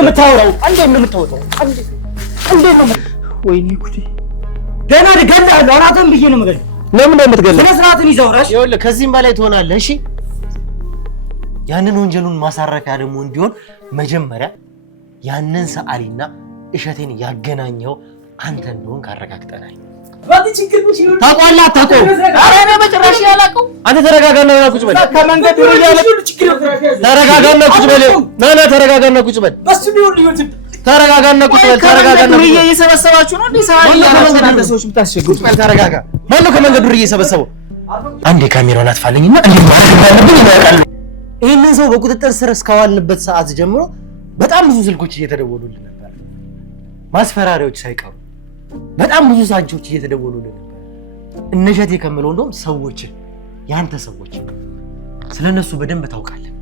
እንደምታወራው አንዴ ነው ወይኔ ጉዴ ገና ልገላለሁ አራተም ብዬ ነው የምገለው ለምን እንደምትገለው ስነ ስርዓትን ይዘውራሽ ይኸውልህ ከዚህም በላይ ትሆናለህ እሺ ያንን ወንጀሉን ማሳረፊያ ደግሞ እንዲሆን መጀመሪያ ያንን ሰዓሊና እሸቴን ያገናኘው አንተ እንደሆን ካረጋግጠናል ባዲ ችግር ነው ሲሆን ታቋላ ታቆ አረ በጭራሽ ያላቀው አንተ ተረጋጋና ቁጭ በል ከመንገድ ነው ያለው ችግር ነው ተረጋጋና ቁጭ በል ናና ተረጋጋና ቁጭ በል በሱ ቢሆን ሊሆን ተረጋጋና ቁጭ በል ተረጋጋና ዱርዬ እየሰበሰባችሁ ነው እንዴ ሰዓሊ ያላችሁ ሰዎች የምታስቸግሩት ተረጋጋ ማን ነው ከመንገድ ዱርዬ እየሰበሰበው አንዴ ካሜራውን አጥፋልኝና እንዴ ማድረግ ያለብኝ ያውቃል ይሄንን ሰው በቁጥጥር ስር እስካዋልንበት ሰዓት ጀምሮ በጣም ብዙ ስልኮች እየተደወሉልን ነበር ማስፈራሪያዎች ሳይቀሩ በጣም ብዙ ሳንቾች እየተደወሉልን ነበር እነሸቴ ከመለው እንደውም ሰዎች ያንተ ሰዎች ስለነሱ በደንብ ታውቃለህ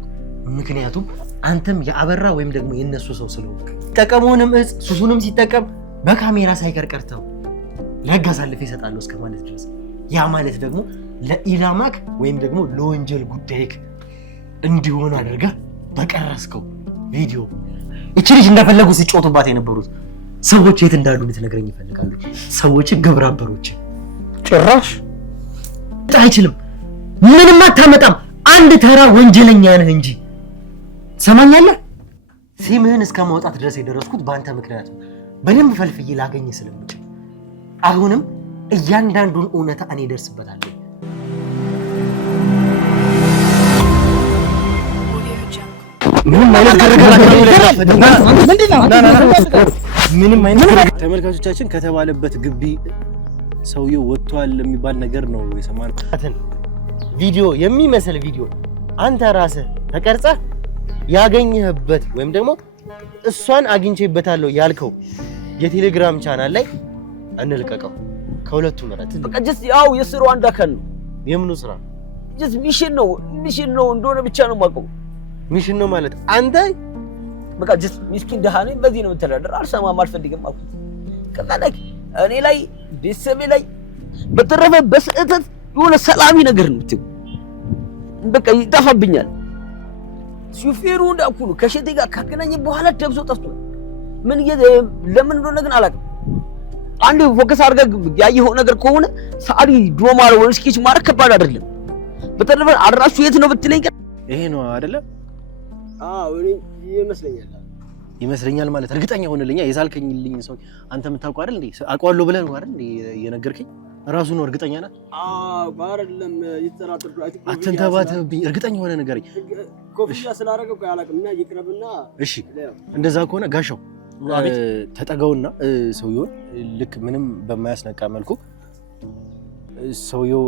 ምክንያቱም አንተም ያአበራ ወይም ደግሞ የነሱ ሰው ስለሆንክ ተጠቀሙንም ሱሱንም ሲጠቀም በካሜራ ሳይቀር ቀርተው ለህግ አሳልፈው ይሰጣሉ እስከማለት ድረስ ያ ማለት ደግሞ ለኢላማክ ወይም ደግሞ ለወንጀል ጉዳይክ እንዲሆን አድርጋ በቀረስከው ቪዲዮ እቺ ልጅ እንደፈለጉ ሲጮቱባት የነበሩት ሰዎች የት እንዳሉ ልትነግረኝ ይፈልጋሉ ሰዎች ግብረ አበሮች ጭራሽ አይችልም ምንም አታመጣም አንድ ተራ ወንጀለኛ ነህ እንጂ ሰማኛለህ ሲምህን እስከ ማውጣት ድረስ የደረስኩት በአንተ ምክንያት ነው በደንብ ፈልፍዬ ላገኝ ስለምችል አሁንም እያንዳንዱን እውነታ እኔ ደርስበታለሁ ምንም አይነት ግርግር ምንም አይነት ተመልካቾቻችን ከተባለበት ግቢ ሰውየው ወጥቷል የሚባል ነገር ነው የሰማነው ቪዲዮ የሚመስል ቪዲዮ አንተ ራስህ ተቀርጸህ ያገኘህበት ወይም ደግሞ እሷን አግኝቼበታለሁ ያልከው የቴሌግራም ቻናል ላይ እንልቀቀው ከሁለቱ ምረት በቃ ጀስት ያው የስራው አንድ አካል ነው የምኑ ስራ ጀስት ሚሽን ነው እንደሆነ ብቻ ነው የማውቀው ሚሽን ነው ማለት አንተ በቃ ጀስት ሚስኪን ደሃ ነኝ በዚህ ነው የምትተዳደር አልሰማም አልፈልግም አልኩት ከዛለክ እኔ ላይ ቤተሰቤ ላይ በተረፈ በስህተት የሆነ ሰላሚ ነገር ነው የምትይው በቃ ይጠፋብኛል ሹፌሩ እንዳኩሉ ከሸቴ ጋር ካገናኘ በኋላ ደብሶ ጠፍቷል ምን ለምን እንደሆነ ግን አላውቅም አንዴ ፎከስ አድርገህ ያየኸው ነገር ከሆነ ሳሪ ድሮማ ነው ወይስ ስኬች ማድረግ ከባድ አይደለም በተረፈ አድራሹ የት ነው ብትለኝ ይሄ ነው አይደለ አዎ ይመስለኛል ማለት እርግጠኛ ሆነልኛ የሳልከኝልኝ ሰው አንተ የምታውቀው አይደል እንዴ አውቀዋለሁ ብለህ ነው አይደል እንዴ የነገርከኝ ራሱ ነው እርግጠኛ ነህ ባረለም ይተራጥሩ አትንተባተብኝ እርግጠኛ ሆነ ነገርኝ ኮፍያ ስላደረገው ያላቅምና ይቅረብና እሺ እንደዛ ከሆነ ጋሻው ተጠጋውና ሰውየውን ልክ ምንም በማያስነቃ መልኩ ሰውየው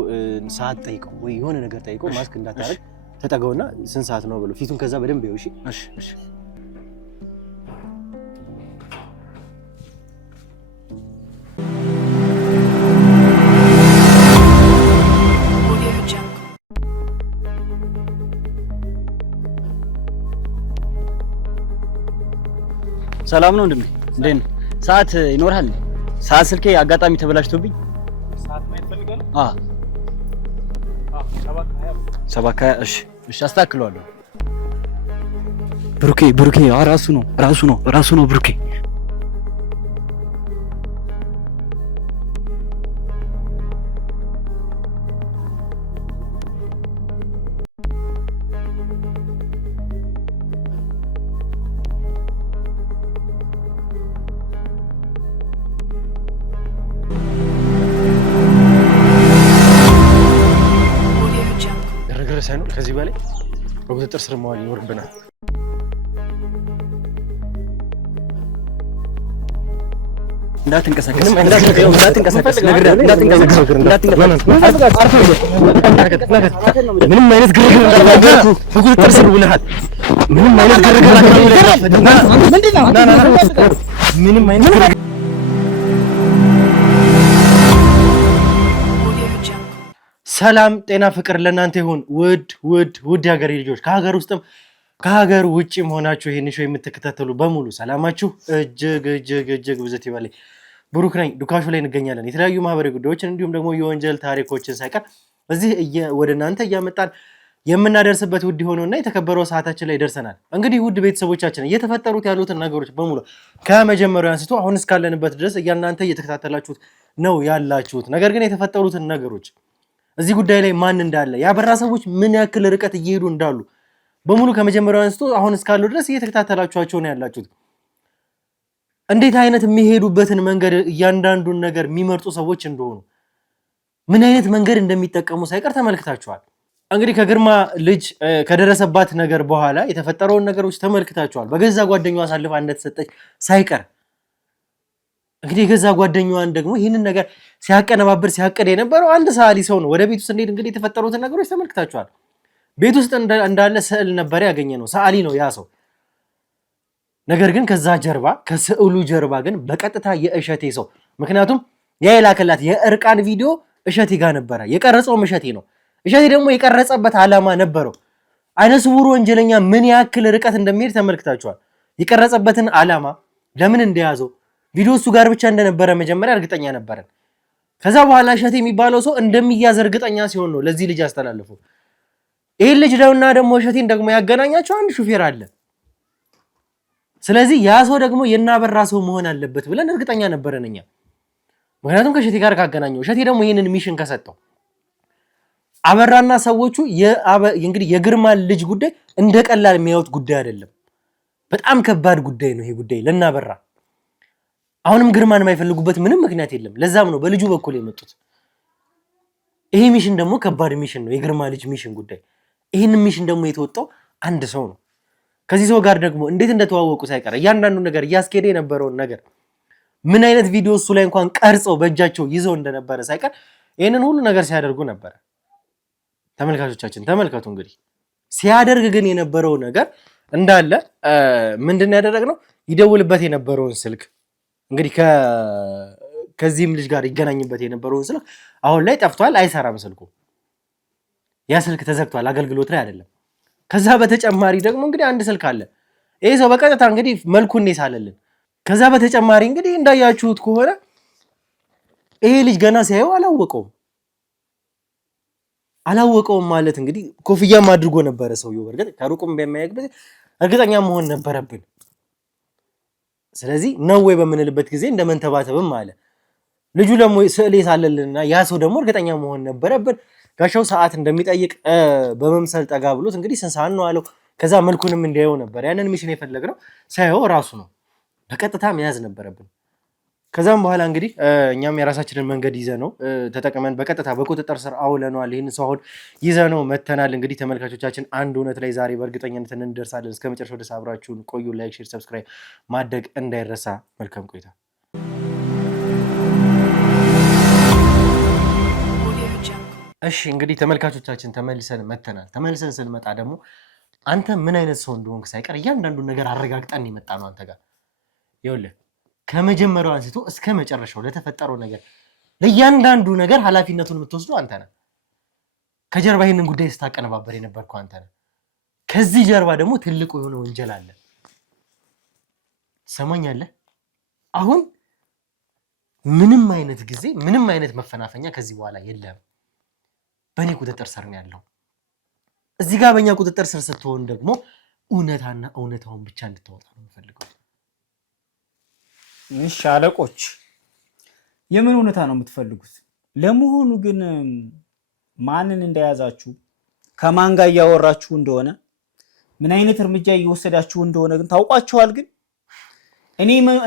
ሰዓት ጠይቀው ወይ የሆነ ነገር ጠይቀው ማስክ እንዳታረግ ተጠጋውና ስንት ሰዓት ነው ብሎ ፊቱን ከዛ በደንብ ይው እሺ ሰላም ነው እንደምን እንዴት ነው ሰዓት ይኖርሃል ሰዓት ስልኬ አጋጣሚ ተበላሽቶብኝ ሰዓት ማየት ፈልጋለሁ 7:20 እሺ አስተካክለዋለሁ ብሩኬ ራሱ ነው ብሩኬ ሳይኖር ከዚህ በላይ በቁጥጥር ስር መዋል ይኖርብናል። እንዳትንቀሳቀስ ምንም አይነት ግርግር እንዳላደረኩ በቁጥጥር ስር ውለሃል። ምንም አይነት ግርግር ምንም አይነት ግርግር ሰላም ጤና ፍቅር ለእናንተ ይሁን። ውድ የሀገሬ ልጆች ከሀገር ውስጥም ከሀገር ውጭም ሆናችሁ ይሄን ሾው የምትከታተሉ በሙሉ ሰላማችሁ እጅግ ብዝት ይበልኝ። ብሩክ ነኝ። ዱካሾ ላይ እንገኛለን። የተለያዩ ማህበራዊ ጉዳዮችን እንዲሁም ደግሞ የወንጀል ታሪኮችን ሳይቀር እዚህ ወደ እናንተ እያመጣን የምናደርስበት ውድ ሆኖና የተከበረው ሰዓታችን ላይ ደርሰናል። እንግዲህ ውድ ቤተሰቦቻችን እየተፈጠሩት ያሉትን ነገሮች በሙሉ ከመጀመሪያው አንስቶ አሁን እስካለንበት ድረስ እናንተ እየተከታተላችሁት ነው ያላችሁት። ነገር ግን የተፈጠሩትን ነገሮች እዚህ ጉዳይ ላይ ማን እንዳለ ያበራ ሰዎች ምን ያክል ርቀት እየሄዱ እንዳሉ በሙሉ ከመጀመሪያው አንስቶ አሁን እስካለው ድረስ እየተከታተላችኋቸው ነው ያላችሁት። እንዴት አይነት የሚሄዱበትን መንገድ እያንዳንዱን ነገር የሚመርጡ ሰዎች እንደሆኑ ምን አይነት መንገድ እንደሚጠቀሙ ሳይቀር ተመልክታችኋል። እንግዲህ ከግርማ ልጅ ከደረሰባት ነገር በኋላ የተፈጠረውን ነገሮች ተመልክታችኋል። በገዛ ጓደኛዋ አሳልፋ እንደተሰጠች ሳይቀር እንግዲህ የገዛ ጓደኛዋን ደግሞ ይህንን ነገር ሲያቀነባብር ሲያቅድ የነበረው አንድ ሰዓሊ ሰው ነው። ወደ ቤት ውስጥ እንዴት እንግዲህ የተፈጠሩትን ነገሮች ተመልክታችኋል። ቤት ውስጥ እንዳለ ስዕል ነበር ያገኘ ነው። ሰዓሊ ነው ያ ሰው። ነገር ግን ከዛ ጀርባ ከስዕሉ ጀርባ ግን በቀጥታ የእሸቴ ሰው፣ ምክንያቱም ያ የላከላት የእርቃን ቪዲዮ እሸቴ ጋር ነበረ። የቀረጸውም እሸቴ ነው። እሸቴ ደግሞ የቀረጸበት ዓላማ ነበረው። አይነ ስውሩ ወንጀለኛ ምን ያክል ርቀት እንደሚሄድ ተመልክታችኋል። የቀረጸበትን ዓላማ ለምን እንደያዘው ቪዲዮ እሱ ጋር ብቻ እንደነበረ መጀመሪያ እርግጠኛ ነበረን። ከዛ በኋላ እሸቴ የሚባለው ሰው እንደሚያዝ እርግጠኛ ሲሆን ነው ለዚህ ልጅ ያስተላልፉ። ይህ ልጅ ደውና ደግሞ እሸቴን ደግሞ ያገናኛቸው አንድ ሹፌር አለ። ስለዚህ ያ ሰው ደግሞ የናበራ ሰው መሆን አለበት ብለን እርግጠኛ ነበረን እኛ። ምክንያቱም ከእሸቴ ጋር ካገናኘው እሸቴ ደግሞ ይህንን ሚሽን ከሰጠው አበራና ሰዎቹ እንግዲህ የግርማ ልጅ ጉዳይ እንደ ቀላል የሚያዩት ጉዳይ አይደለም። በጣም ከባድ ጉዳይ ነው ይሄ ጉዳይ ለናበራ። አሁንም ግርማን የማይፈልጉበት ምንም ምክንያት የለም። ለዛም ነው በልጁ በኩል የመጡት። ይሄ ሚሽን ደግሞ ከባድ ሚሽን ነው፣ የግርማ ልጅ ሚሽን ጉዳይ። ይህን ሚሽን ደግሞ የተወጣው አንድ ሰው ነው። ከዚህ ሰው ጋር ደግሞ እንዴት እንደተዋወቁ ሳይቀር እያንዳንዱ ነገር እያስኬደ የነበረውን ነገር ምን አይነት ቪዲዮ እሱ ላይ እንኳን ቀርጸው በእጃቸው ይዘው እንደነበረ ሳይቀር ይህንን ሁሉ ነገር ሲያደርጉ ነበረ። ተመልካቾቻችን ተመልከቱ። እንግዲህ ሲያደርግ ግን የነበረው ነገር እንዳለ ምንድን ያደረግነው ይደውልበት የነበረውን ስልክ እንግዲህ ከዚህም ልጅ ጋር ይገናኝበት የነበረውን ስልክ አሁን ላይ ጠፍቷል፣ አይሰራም ስልኩ። ያ ስልክ ተዘግቷል፣ አገልግሎት ላይ አይደለም። ከዛ በተጨማሪ ደግሞ እንግዲህ አንድ ስልክ አለ። ይሄ ሰው በቀጥታ እንግዲህ መልኩን ሳለልን። ከዛ በተጨማሪ እንግዲህ እንዳያችሁት ከሆነ ይሄ ልጅ ገና ሲያየው አላወቀውም ማለት እንግዲህ ኮፍያም አድርጎ ነበረ ሰውየው። በርግጥ ከሩቁም በሚያየግበት እርግጠኛ መሆን ነበረብን። ስለዚህ ነው ወይ በምንልበት ጊዜ እንደመንተባተብም አለ ልጁ ደግሞ ስዕል ሳለልንና ያ ሰው ደግሞ እርግጠኛ መሆን ነበረብን። ጋሻው ሰዓት እንደሚጠይቅ በመምሰል ጠጋ ብሎት እንግዲህ ስንት ሰዓት ነው አለው። ከዛ መልኩንም እንዲያየው ነበር ያንን ሚሽን የፈለግነው። ሳይሆን ራሱ ነው በቀጥታ መያዝ ነበረብን። ከዛም በኋላ እንግዲህ እኛም የራሳችንን መንገድ ይዘነው ተጠቅመን በቀጥታ በቁጥጥር ስር አውለነዋል። ይህን ሰው አሁን ይዘነው መተናል። እንግዲህ ተመልካቾቻችን አንድ እውነት ላይ ዛሬ በእርግጠኝነት እንደርሳለን። እስከ መጨረሻው ድረስ አብራችሁን ቆዩ። ላይክ፣ ሼር፣ ሰብስክራይብ ማድረግ እንዳይረሳ። መልካም ቆይታ። እሺ እንግዲህ ተመልካቾቻችን ተመልሰን መተናል። ተመልሰን ስንመጣ ደግሞ አንተ ምን አይነት ሰው እንደሆንክ ሳይቀር እያንዳንዱን ነገር አረጋግጠን የመጣ ነው አንተ ጋር። ይኸውልህ ከመጀመሪያው አንስቶ እስከ መጨረሻው ለተፈጠረው ነገር ለእያንዳንዱ ነገር ኃላፊነቱን የምትወስደው አንተ ነህ። ከጀርባ ይህንን ጉዳይ ስታቀነባበር የነበርከው አንተ ነህ። ከዚህ ጀርባ ደግሞ ትልቁ የሆነ ወንጀል አለ። ትሰማኛለህ? አሁን ምንም አይነት ጊዜ ምንም አይነት መፈናፈኛ ከዚህ በኋላ የለም። በእኔ ቁጥጥር ስር ነው ያለው። እዚህ ጋር በእኛ ቁጥጥር ስር ስትሆን ደግሞ እውነታና እውነታውን ብቻ እንድታወጣ ነው የምፈልገው። እሺ አለቆች፣ የምን እውነታ ነው የምትፈልጉት? ለመሆኑ ግን ማንን እንደያዛችሁ፣ ከማን ጋር እያወራችሁ እንደሆነ፣ ምን አይነት እርምጃ እየወሰዳችሁ እንደሆነ ግን ታውቋቸዋል? ግን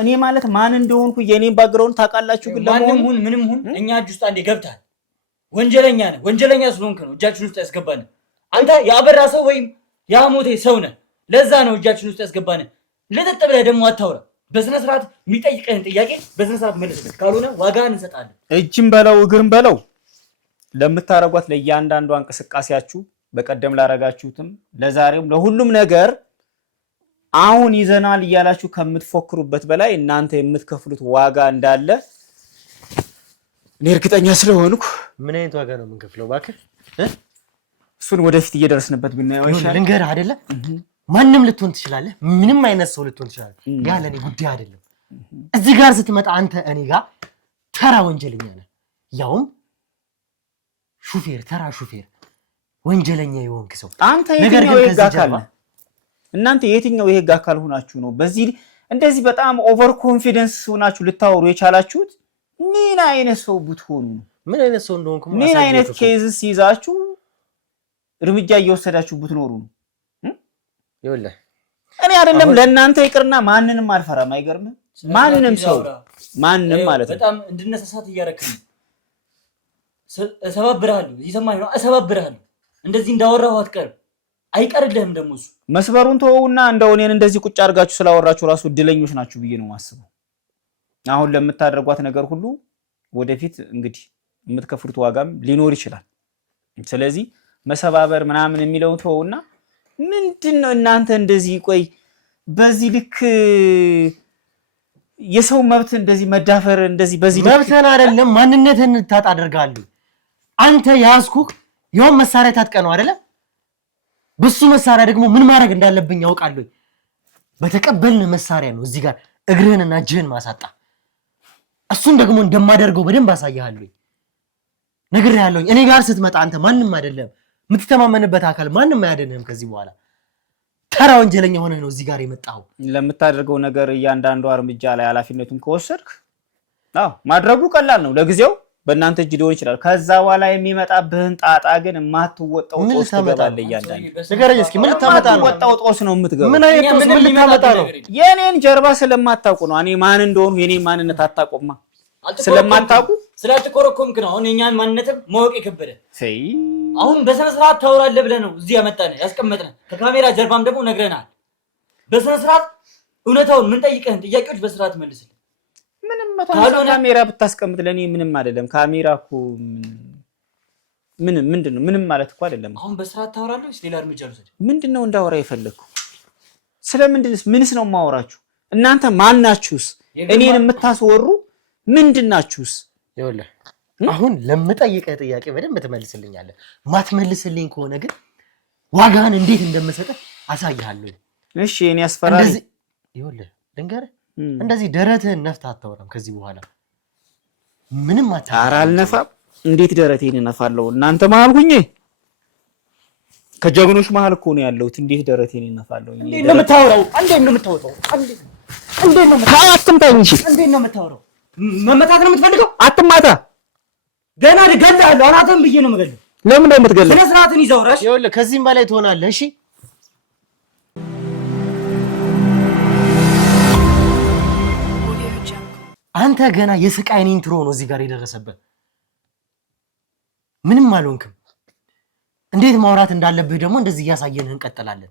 እኔ ማለት ማን እንደሆንኩ የኔን ባግራውንድ ታውቃላችሁ? ግን ለመሆኑ ምንም ሁን እኛ እጅ ውስጥ አንዴ ገብታል። ወንጀለኛ ነህ። ወንጀለኛ ስለሆንክ ነው እጃችን ውስጥ ያስገባን። አንተ ያበራ ሰው ወይም ያሞቴ ሰው ነህ። ለዛ ነው እጃችን ውስጥ ያስገባን። ለጠጥ ብለህ ደግሞ አታውራ። በስነ ስርዓት የሚጠይቀህን ጥያቄ በስነ ስርዓት መልስበት፣ ካልሆነ ዋጋ እንሰጣለን። እጅም በለው እግርም በለው ለምታረጓት ለእያንዳንዷ እንቅስቃሴያችሁ፣ በቀደም ላረጋችሁትም፣ ለዛሬውም፣ ለሁሉም ነገር አሁን ይዘናል እያላችሁ ከምትፎክሩበት በላይ እናንተ የምትከፍሉት ዋጋ እንዳለ እኔ እርግጠኛ ስለሆንኩ። ምን አይነት ዋጋ ነው የምንከፍለው? እባክህ እሱን ወደፊት እየደረስንበት ብናየው ይሻላል። ልንገርህ አይደለ? ማንም ልትሆን ትችላለህ፣ ምንም አይነት ሰው ልትሆን ትችላለህ። ያ ለእኔ ጉዳይ አይደለም። እዚህ ጋር ስትመጣ አንተ እኔ ጋር ተራ ወንጀለኛ ነህ፣ ያውም ሹፌር፣ ተራ ሹፌር። ወንጀለኛ የሆንክ ሰው አንተ የትኛው የህግ አካል ነህ? እናንተ የትኛው የህግ አካል ሆናችሁ ነው በዚህ እንደዚህ በጣም ኦቨር ኮንፊደንስ ሆናችሁ ልታወሩ የቻላችሁት? ምን አይነት ሰው ብትሆኑ ነው? ምን አይነት ሰው እንደሆንኩ ምን አይነት ኬዝስ ይዛችሁ እርምጃ እየወሰዳችሁ ብትኖሩ ነው? ይኸውልህ እኔ አይደለም ለእናንተ ይቅርና ማንንም አልፈራም። አይገርምም? ማንንም ሰው ማንንም ማለት ነው። በጣም እንድነሳሳት እያረክኝ እሰባብርሃለሁ። እየሰማኸኝ ነው? እሰባብርሃለሁ። እንደዚህ እንዳወራሁ አትቀርም። አይቀርልህም ደግሞ እሱ መስበሩን ተወውና እንደው እኔን እንደዚህ ቁጭ አድርጋችሁ ስላወራችሁ ራሱ እድለኞች ናችሁ ብዬ ነው ማስበው። አሁን ለምታደርጓት ነገር ሁሉ ወደፊት እንግዲህ የምትከፍሉት ዋጋም ሊኖር ይችላል። ስለዚህ መሰባበር ምናምን የሚለውን ተወውና ምንድነው እናንተ እንደዚህ ቆይ በዚህ ልክ የሰው መብት እንደዚህ መዳፈር እንደዚህ በዚህ ልክ መብትህን አይደለም ማንነትህን ታጣ አደርጋለሁ። አንተ ያዝኩህ የሆነ መሳሪያ ታጥቀ ነው አይደለ? በሱ መሳሪያ ደግሞ ምን ማድረግ እንዳለብኝ ያውቃለሁ። በተቀበልን መሳሪያ ነው እዚህ ጋር እግርህንና እጅህን ማሳጣ። እሱን ደግሞ እንደማደርገው በደንብ አሳያለሁ። ነግሬሃለሁ። እኔ ጋር ስትመጣ አንተ ማንንም አይደለም የምትተማመንበት አካል ማንንም አያድንህም። ከዚህ በኋላ ተራ ወንጀለኛ ሆነህ ነው እዚህ ጋር የመጣው። ለምታደርገው ነገር እያንዳንዱ እርምጃ ላይ ኃላፊነቱን ከወሰድክ ማድረጉ ቀላል ነው ለጊዜው በእናንተ እጅ ሊሆን ይችላል። ከዛ በኋላ የሚመጣብህን ጣጣ ግን የማትወጣው ጦስ ትገባለህ። እያንዳንዱ ንገረኝ እስኪ ምን ልታመጣ ነው? የማትወጣው ጦስ ነው የምትገባው። ምን አይነት ጦስ ምን ልታመጣ ነው? የኔን ጀርባ ስለማታውቁ ነው። እኔ ማን እንደሆኑ የኔን ማንነት አታውቁማ። ስለማታውቁ ስላልተኮረኮምክ ነው አሁን የኛን ማንነትም ማወቅ የከበደ። ሰይ አሁን በስነ ስርዓት ታወራለህ ብለህ ነው እዚህ ያመጣነህ ያስቀመጥነህ። ከካሜራ ጀርባም ደግሞ ነግረናል። በስነ ስርዓት እውነታውን ምን ጠይቀህን ጥያቄዎች በስርዓት መልስልህ። ምንም ካሜራ ብታስቀምጥ ለኔ ምንም አይደለም። ካሜራ እኮ ምንድነው? ምንም ማለት እኮ አይደለም። አሁን በስርዓት ታወራለህ ወይስ ሌላ እርምጃ ልውሰድ? ምንድነው እንዳወራ የፈለግከው? ምንስ ነው የማወራችሁ? እናንተ ማናችሁስ? እኔን የምታስወሩ ምንድናችሁስ? ይኸውልህ አሁን ለምጠይቀህ ጥያቄ በደንብ ትመልስልኛለህ። ማትመልስልኝ ከሆነ ግን ዋጋህን እንዴት እንደምሰጥህ አሳይሃለሁ። እሺ እኔ አስፈራሪ ይኸውልህ ልንገርህ እንደዚህ ደረትህን ነፍተህ አታወራም ከዚህ በኋላ ምንም አታወራም። ኧረ አልነፋም። እንዴት ደረቴን እነፋለሁ? እናንተ መሀል ሁኜ ከጀግኖች መሀል እኮ ነው ያለሁት። እንዴት ደረቴን እነፋለሁ? እንዴት ነው የምታወራው? እንዴት ነው የምታወራው? እንዴት ነው አትምታኝ። እሺ እንዴት ነው የምታወራው? መመታት ነው የምትፈልገው? አትማታ። ገና እገልሃለሁ። አናትህን ብዬ ነው የምገልህ። ለምን ነው የምትገለኝ? ስነ ስርዓትን ይዘህ አውራ። ይኸውልህ ከዚህም በላይ ትሆናለህ። እሺ አንተ ገና የስቃይን ኢንትሮ ነው እዚህ ጋር የደረሰበት። ምንም አልሆንክም። እንዴት ማውራት እንዳለብህ ደግሞ እንደዚህ እያሳየንህ እንቀጥላለን።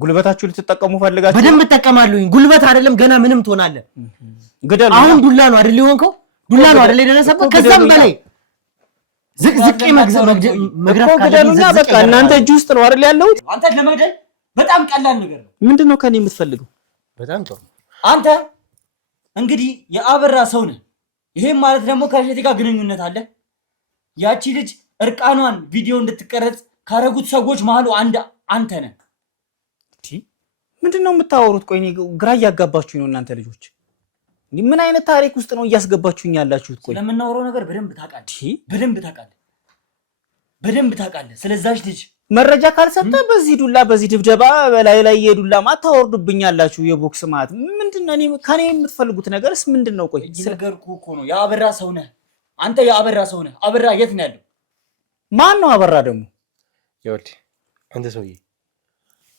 ጉልበታችሁ ልትጠቀሙ ፈልጋችሁ? በደንብ እጠቀማለሁኝ። ጉልበት አይደለም ገና ምንም ትሆናለህ። ግደሉ። አሁን ዱላ ነው አይደል የሆንከው? ዱላ ነው አይደል የደረሰበት? ከዛም በላይ ዝቅዝቅ መግረፍ ግደሉና በቃ እናንተ እጅ ውስጥ ነው አይደል ያለሁት? አንተን ለመግደል በጣም ቀላል ነገር ነው። ምንድነው ከኔ የምትፈልገው? በጣም ጥሩ። አንተ እንግዲህ የአበራ ሰው ነህ። ይሄም ማለት ደግሞ ከእሸቴ ጋር ግንኙነት አለ። ያቺ ልጅ እርቃኗን ቪዲዮ እንድትቀረጽ ካረጉት ሰዎች መሀሉ አንተ ነህ። ምንድነው የምታወሩት? ቆይ ግራ እያጋባችሁኝ ነው እናንተ ልጆች። ምን አይነት ታሪክ ውስጥ ነው እያስገባችሁኝ ያላችሁት? ቆይ ስለምናወራው ነገር በደንብ ታውቃለህ። ስለዛች ልጅ መረጃ ካልሰጠ በዚህ ዱላ በዚህ ድብደባ በላይ የዱላ ማታወርዱብኛላችሁ። የቦክስ ማት ምንድነው? እኔ ከኔ የምትፈልጉት ነገርስ ምንድነው? ቆይ ነገርኩህ እኮ ነው። የአበራ ሰው ነህ አንተ። የአበራ ሰው ነህ። አበራ የት ነው ያለው? ማን ነው አበራ ደግሞ? ይኸውልህ አንተ ሰውዬ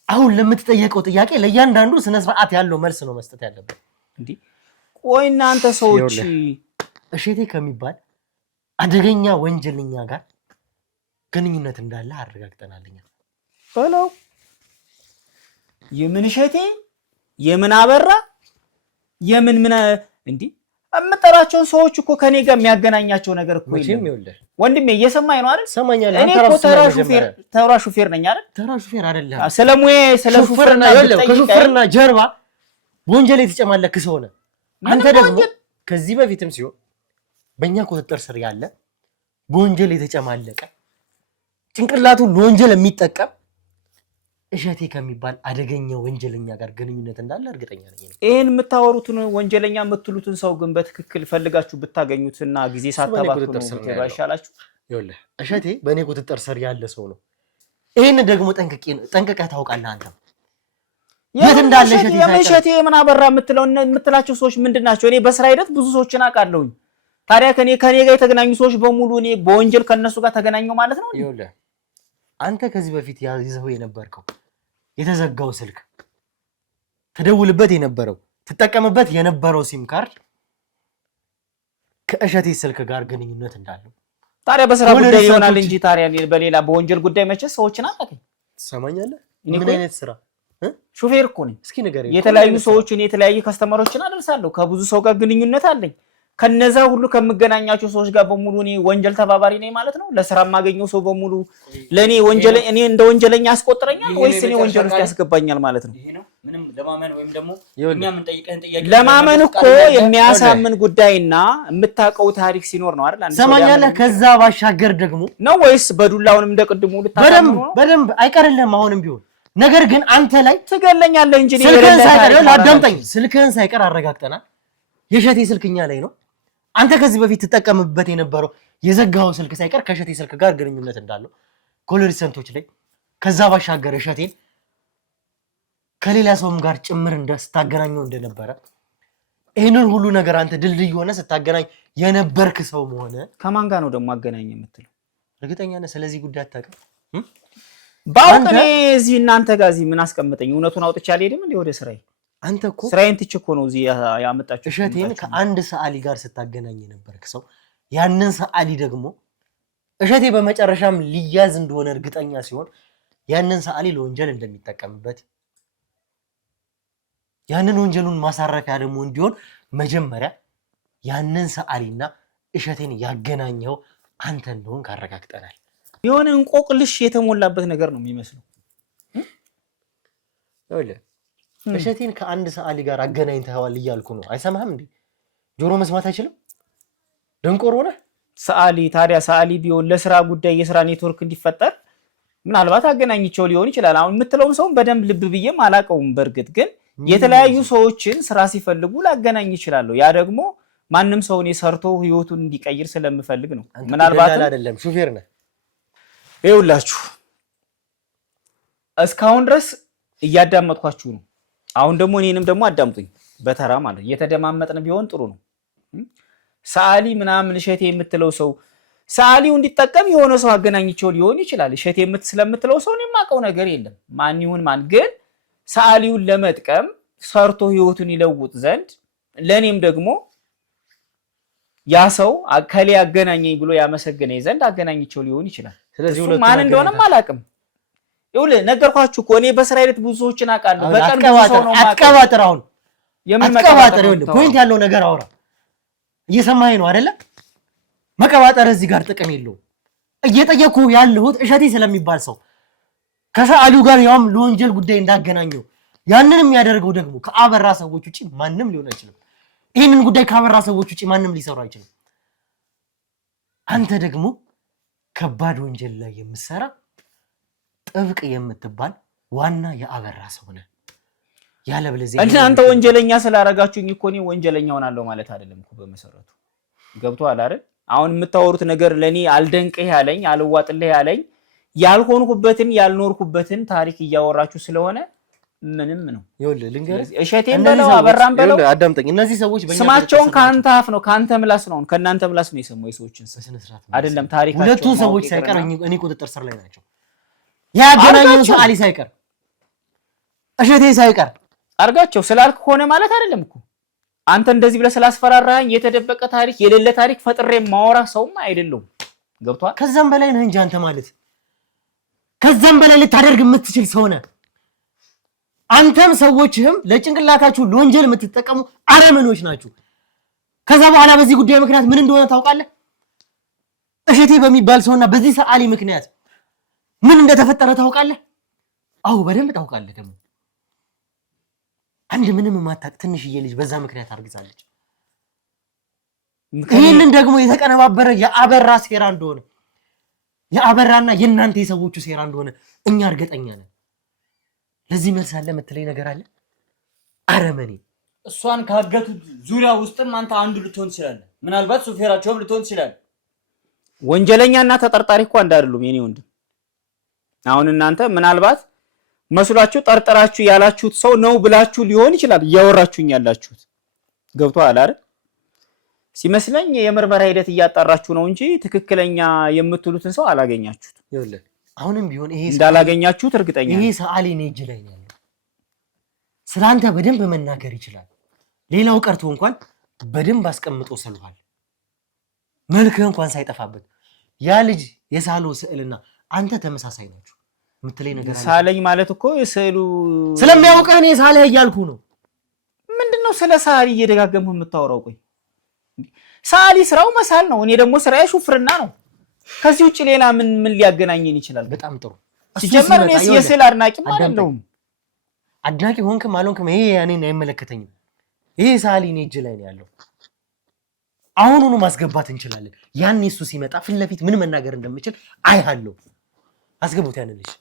አሁን ለምትጠየቀው ጥያቄ ለእያንዳንዱ ስነ ስርዓት ያለው መልስ ነው መስጠት ያለበት። እንዴ ቆይ እናንተ ሰዎች እሸቴ ከሚባል አደገኛ ወንጀለኛ ጋር ግንኙነት እንዳለ አረጋግጠናልኛ። በለው የምን እሸቴ የምን አበራ የምን እንዴ አመጣራቸው ሰዎች እኮ ከኔ ጋር የሚያገናኛቸው ነገር እኮ የለም። ይኸውልህ ወንድሜ እየሰማኝ ነው አይደል? ሰማኛለሁ። እኔ እኮ ተራ ሹፌር ነኝ አይደል? ተራ ሹፌር አይደለም። ስለ ሹፌርና ከሹፌርና ጀርባ በወንጀል የተጨማለክ ሰው ነህ አንተ። ደግሞ ከዚህ በፊትም ሲሆን በእኛ ቁጥጥር ስር ያለ በወንጀል የተጨማለቀ ጭንቅላቱ ለወንጀል የሚጠቀም እሸቴ ከሚባል አደገኛ ወንጀለኛ ጋር ግንኙነት እንዳለ እርግጠኛ ነኝ። ይሄን የምታወሩትን ወንጀለኛ የምትሉትን ሰው ግን በትክክል ፈልጋችሁ ብታገኙትና ጊዜ ሳታባክኑ ይሻላችሁ። ይኸውልህ እሸቴ በእኔ ቁጥጥር ስር ያለ ሰው ነው። ይሄን ደግሞ ጠንቅቀህ ታውቃለህ አንተ። የት እንዳለ እሸቴ ምን አበራ የምትላቸው ሰዎች ምንድን ናቸው? እኔ በስራ ሂደት ብዙ ሰዎችን አውቃለሁኝ። ታዲያ ከኔ ጋር የተገናኙ ሰዎች በሙሉ እኔ በወንጀል ከነሱ ጋር ተገናኘው ማለት ነው? ይኸውልህ አንተ ከዚህ በፊት ይዘው የነበርከው የተዘጋው ስልክ ተደውልበት የነበረው ትጠቀምበት የነበረው ሲም ካርድ ከእሸቴ ስልክ ጋር ግንኙነት እንዳለው ታዲያ በስራ ጉዳይ ይሆናል እንጂ ታዲያ በሌላ በወንጀል ጉዳይ መቼ ሰዎችን አጣቀኝ። ትሰማኛለህ? ምን አይነት ስራ ሹፌር እኮ ነኝ። እስኪ ንገረኝ። የተለያዩ ሰዎችን የተለያዩ ከስተመሮችን አደርሳለሁ። ከብዙ ሰው ጋር ግንኙነት አለኝ። ከነዛ ሁሉ ከምገናኛቸው ሰዎች ጋር በሙሉ እኔ ወንጀል ተባባሪ ነኝ ማለት ነው? ለስራ የማገኘው ሰው በሙሉ ለኔ እኔ እንደ ወንጀለኛ ያስቆጥረኛል ወይስ እኔ ወንጀል ውስጥ ያስገባኛል ማለት ነው? ምንም ለማመን ወይም ደግሞ እኛ ምን ጠይቀን ጥያቄ ለማመን እኮ የሚያሳምን ጉዳይና የምታውቀው ታሪክ ሲኖር ነው አይደል? ሰማኛለህ? ከዛ ባሻገር ደግሞ ነው ወይስ በዱላውንም እንደቅድሙ ልታሳምኑ ነው? በደንብ አይቀርልህም አሁንም ቢሆን ነገር ግን አንተ ላይ ትገለኛለህ እንጂ ስልክህን ሳይቀር አረጋግጠናል። የእሸቴ ስልክኛ ላይ ነው። አንተ ከዚህ በፊት ትጠቀምበት የነበረው የዘጋው ስልክ ሳይቀር ከእሸቴ ስልክ ጋር ግንኙነት እንዳለው ኮሎሪ ሰንቶች ላይ ከዛ ባሻገር እሸቴን ከሌላ ሰውም ጋር ጭምር ስታገናኘው እንደነበረ ይህንን ሁሉ ነገር አንተ ድልድይ ሆነ ስታገናኝ የነበርክ ሰው መሆነ ከማን ጋር ነው ደግሞ አገናኝ የምትለው? እርግጠኛ ነህ ስለዚህ ጉዳይ አታውቅም? ባውቅ እኔ እዚህ እናንተ ጋር እዚህ ምን አስቀምጠኝ? እውነቱን አውጥቼ አልሄድም እንዴ ወደ ስራዬ? አንተ እኮ ስራዬን ትቼ እኮ ነው እዚህ ያመጣችሁ። እሸቴን ከአንድ ሰዓሊ ጋር ስታገናኝ የነበርክ ሰው ያንን ሰዓሊ ደግሞ እሸቴ በመጨረሻም ሊያዝ እንደሆነ እርግጠኛ ሲሆን ያንን ሰዓሊ ለወንጀል እንደሚጠቀምበት ያንን ወንጀሉን ማሳረፊያ ደግሞ እንዲሆን መጀመሪያ ያንን ሰዓሊና እሸቴን ያገናኘው አንተ እንደሆን ካረጋግጠናል። የሆነ እንቆቅልሽ የተሞላበት ነገር ነው የሚመስለው። እሸቴን ከአንድ ሰዓሊ ጋር አገናኝተዋል እያልኩ ነው። አይሰማህም እንዴ? ጆሮ መስማት አይችልም? ደንቆሮ ነህ? ሰዓሊ ታዲያ ሰዓሊ ቢሆን ለስራ ጉዳይ የስራ ኔትወርክ እንዲፈጠር ምናልባት አገናኝቸው ሊሆን ይችላል። አሁን የምትለውም ሰው በደንብ ልብ ብዬም አላውቀውም። በእርግጥ ግን የተለያዩ ሰዎችን ስራ ሲፈልጉ ላገናኝ ይችላል። ያ ደግሞ ማንም ሰው እኔ ሰርቶ ህይወቱን እንዲቀይር ስለምፈልግ ነው። ምናልባት አይደለም ሹፌር ነህ። ይኸውላችሁ እስካሁን ድረስ እያዳመጥኳችሁ ነው። አሁን ደግሞ እኔንም ደግሞ አዳምጡኝ በተራ ማለት እየተደማመጥን ቢሆን ጥሩ ነው። ሰዓሊ ምናምን እሸቴ የምትለው ሰው ሰዓሊው እንዲጠቀም የሆነ ሰው አገናኝቸው ሊሆን ይችላል። እሸቴ ስለምትለው ሰው እኔ የማውቀው ነገር የለም። ማን ይሁን ማን ግን ሰዓሊውን ለመጥቀም ሰርቶ ህይወቱን ይለውጥ ዘንድ ለኔም ደግሞ ያ ሰው አከሌ አገናኘኝ ብሎ ያመሰገነኝ ዘንድ አገናኝቸው ሊሆን ይችላል። ስለዚህ ማን እንደሆነም አላውቅም። ይኸውልህ ነገርኳችሁ እኮ እኔ በስራ ሂደት ብዙ ሰዎችን አውቃለሁ። በቀን ብዙ ሰው ነው አትቀባጥር። አሁን አትቀባጥር። ይኸውልህ ፖይንት ያለው ነገር አውራ። እየሰማኸኝ ነው አይደለ? መቀባጠር እዚህ ጋር ጥቅም የለውም። እየጠየኩ ያለሁት እሸቴ ስለሚባል ሰው ከሰዓሊው ጋር ያውም ለወንጀል ጉዳይ እንዳገናኘው ያንን የሚያደርገው ደግሞ ከአበራ ሰዎች ውጪ ማንም ሊሆን አይችልም። ይህንን ጉዳይ ከአበራ ሰዎች ውጪ ማንም ሊሰሩ አይችልም። አንተ ደግሞ ከባድ ወንጀል ላይ የምትሰራ ጥብቅ የምትባል ዋና የአበራ ሰው ነህ። ያለበለዚያ እናንተ ወንጀለኛ ስላደረጋችሁኝ እኮ እኔ ወንጀለኛ ሆናለሁ ማለት አይደለም እኮ በመሰረቱ ገብቶሃል አይደል? አሁን የምታወሩት ነገር ለኔ አልደንቅህ ያለኝ አልዋጥልህ ያለኝ ያልሆንኩበትን ያልኖርኩበትን ታሪክ እያወራችሁ ስለሆነ ምንም ነው። ይኸውልህ ልንገርህ እሸቴን በለው አበራም በለው አዳምጠኝ። እነዚህ ሰዎች ስማቸውን ከአንተ አፍ ነው ከአንተ ምላስ ነው ከእናንተ ምላስ ነው የሰማው የሰዎችን በስነ ስርዓት አይደለም ታሪካቸው። ሁለቱ ሰዎች ሳይቀር እኔ ቁጥጥር ስር ላይ ናቸው። ያገናኘን ሰዓሊ ሳይቀር እሸቴ ሳይቀር አርጋቸው ስላልክ ሆነ ማለት አይደለም እኮ አንተ እንደዚህ ብለህ ስላስፈራራኸኝ የተደበቀ ታሪክ የሌለ ታሪክ ፈጥሬ ማወራ ሰውም አይደለም። ገብቷል? ከዛም በላይ ነህ እንጂ አንተ ማለት ከዛም በላይ ልታደርግ የምትችል ሰው ነህ። አንተም ሰዎችህም ለጭንቅላታችሁ ለወንጀል የምትጠቀሙ አረመኖች ናችሁ። ከዛ በኋላ በዚህ ጉዳይ ምክንያት ምን እንደሆነ ታውቃለህ? እሸቴ በሚባል ሰውና በዚህ ሰዓሊ ምክንያት ምን እንደተፈጠረ ታውቃለህ? አዎ በደንብ ታውቃለህ። ደግሞ አንድ ምንም የማታውቅ ትንሽዬ ልጅ በዛ ምክንያት አርግዛለች። ይህንን ደግሞ የተቀነባበረ የአበራ ሴራ እንደሆነ የአበራና የእናንተ የሰዎቹ ሴራ እንደሆነ እኛ እርግጠኛ ነን። ለዚህ መልስ አለ የምትለኝ ነገር አለ? አረመኔ እሷን ካገቱት ዙሪያ ውስጥም አንተ አንዱ ልትሆን ትችላለህ። ምናልባት ሹፌራቸውም ልትሆን ትችላለህ። ወንጀለኛና ተጠርጣሪ እኮ አንድ አይደሉም የኔ ወንድም። አሁን እናንተ ምናልባት መስሏችሁ ጠርጠራችሁ ያላችሁት ሰው ነው ብላችሁ ሊሆን ይችላል እያወራችሁኝ ያላችሁት። ገብቶሃል አይደል? ሲመስለኝ የምርመራ ሂደት እያጣራችሁ ነው እንጂ ትክክለኛ የምትሉትን ሰው አላገኛችሁት። ይኸውልህ አሁንም ቢሆን ይሄ እንዳላገኛችሁት እርግጠኛ ነኝ። ይሄ ሰዓሊ ነው እጅ ላይ ነው ያለው። ስላንተ በደንብ መናገር ይችላል። ሌላው ቀርቶ እንኳን በደንብ አስቀምጦ ሰልኋል። መልክህ እንኳን ሳይጠፋበት ያ ልጅ የሳለው ስዕልና አንተ ተመሳሳይ ናችሁ የምትለኝ ነገር አለ? ሳለኝ ማለት እኮ የስዕሉ ስለሚያውቅህ እኔ ሳለህ እያልኩ ነው። ምንድነው ስለ ሳሊ እየደጋገምህ የምታወራው? ቆይ ሳሊ ስራው መሳል ነው፣ እኔ ደግሞ ስራዬ ሹፍርና ነው። ከዚህ ውጭ ሌላ ምን ሊያገናኘን ይችላል? በጣም ጥሩ። ሲጀመር እኔ የስዕል አድናቂም አይደለሁም። አድናቂ ሆንክም አልሆንክም ይሄ እኔን አይመለከተኝም። ይሄ ሳሊ እኔ እጅ ላይ ነው ያለው። አሁኑኑ ማስገባት እንችላለን። ያን እሱ ሲመጣ ፊት ለፊት ምን መናገር እንደምችል አይሃለሁ። አስገቡት ያንን ልጅ።